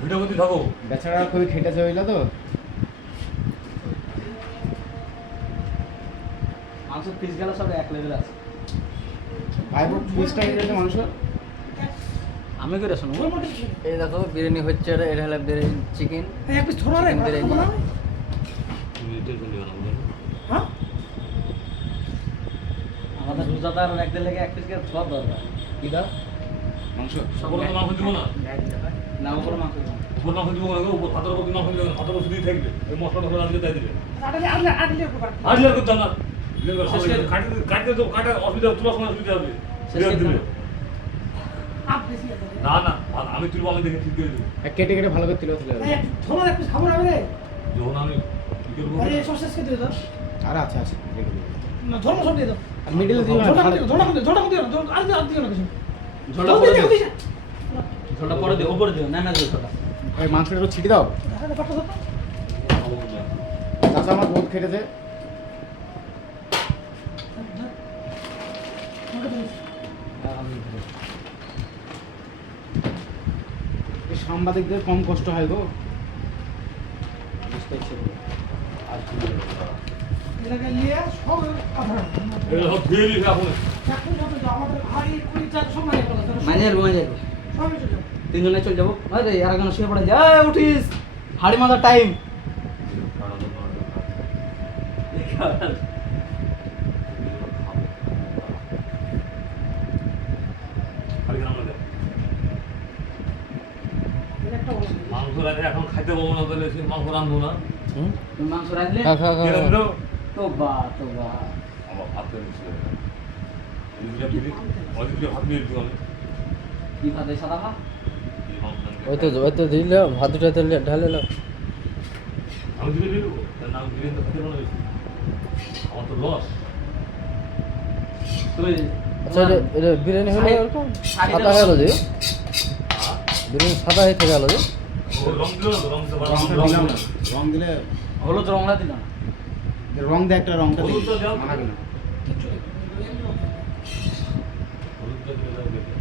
Video করতে থাকো। বেচারা খুবই খেটেছে হইলো তো। মাংস পিস গেল সব এক লেভেল আছে। ভাই পিসটা হয়েছে মাংস। আমি করে শুনবো। এই দেখো বিরিয়ানি হচ্ছে, এটা হলো বিরিয়ানি চিকেন। এক পিস থোড়া রে বিরিয়ানি। তুমি টেনশন নিও না। হ্যাঁ আমাদের রোজাদার একদিন লেগে এক পিস করে সব দরকার। কি দাও? মাংস সকলে তো মাংস দিব না। না উপরে মাংস দাও। উপর মাংস দিব না, উপর ভাতের উপর মাংস দিব না, ভাতের উপর শুধুই থাকবে। এই মশলাটা করে আজকে দিয়ে দিবে। আটলে উপর আর লেয়ার করতে না। কাটতে তো কাটা অসুবিধা, তোলার সময় অসুবিধা হবে। লেয়ার দিবে। আপ বেশি আছে না না, আমি তুলবো, আমি দেখে ঠিক করে দেবো। কেটে কেটে ভালো করে তুলে তুলে এই থোড়া এক পিস খাবো না রে যখন আমি কি করবো? আরে সসেস কে দিয়ে দাও আর আছে আছে রেখে দিবো। না ধর্ম সব দিয়ে দাও আর মিডলে দিও না। ঝোটা দিও আর দিও না কিছু ঝোলটা পরে দিও। ঝোলটা পরে দিও, উপরে দিও, না না দিও ঝোলটা। এই মাংসটা একটু ছিটি দাও। চাচা আমার বহুত খেটেছে। এই সাংবাদিকদের কম কষ্ট হয় গো। বুঝতে ইচ্ছে করে। আর কি বলবো? এটাকে নিয়ে সব আধার এগুলো সব ধুয়ে দিবে এখন। এখন যত আমাদের ভাই কুড়ি চার সব মানে কথা মাঝে মাঝে সবই চলে যাবে তিনজনে চলে যাবো। আরে আর একজন শুয়ে পড়ে যায়, উঠিস হাড়ি মাথার টাইম। একটা বলো মাংস রাখে এখন খাইতে পাবো না, তাহলে সে মাংস রাঁধবো না। তুমি মাংস রাঁধলে কেটে দিলো, তো বা তো বা আমার ভাত করে দিচ্ছে। অদিকে ভাত দিয়ে দিতে হবে। কি ভাতে সাদা ভাত? এই মাংস রাঁধতে। ওই তো দিলে ভাত দুটা তেলে ঢালে নাও। আমি দিলে দিয়ে দেবো, তার নাম দিলে তো খেতে পারবো না বেশি। আমার তো লস। তুই আচ্ছা এটা বিরিয়ানি হলো এরকম সাদা হয়ে গেলো যে, বিরিয়ানি সাদা হয়ে থেকে গেলো যে। ও রং দিল না তো, রং তো রংটা দিলাম না। রং দিলে হলুদ রংলা দিলাম। রং দে, একটা রংটা দিই। হলুদটা দাও। মানাবে না। হলুদটা দিলে দাও দেখে।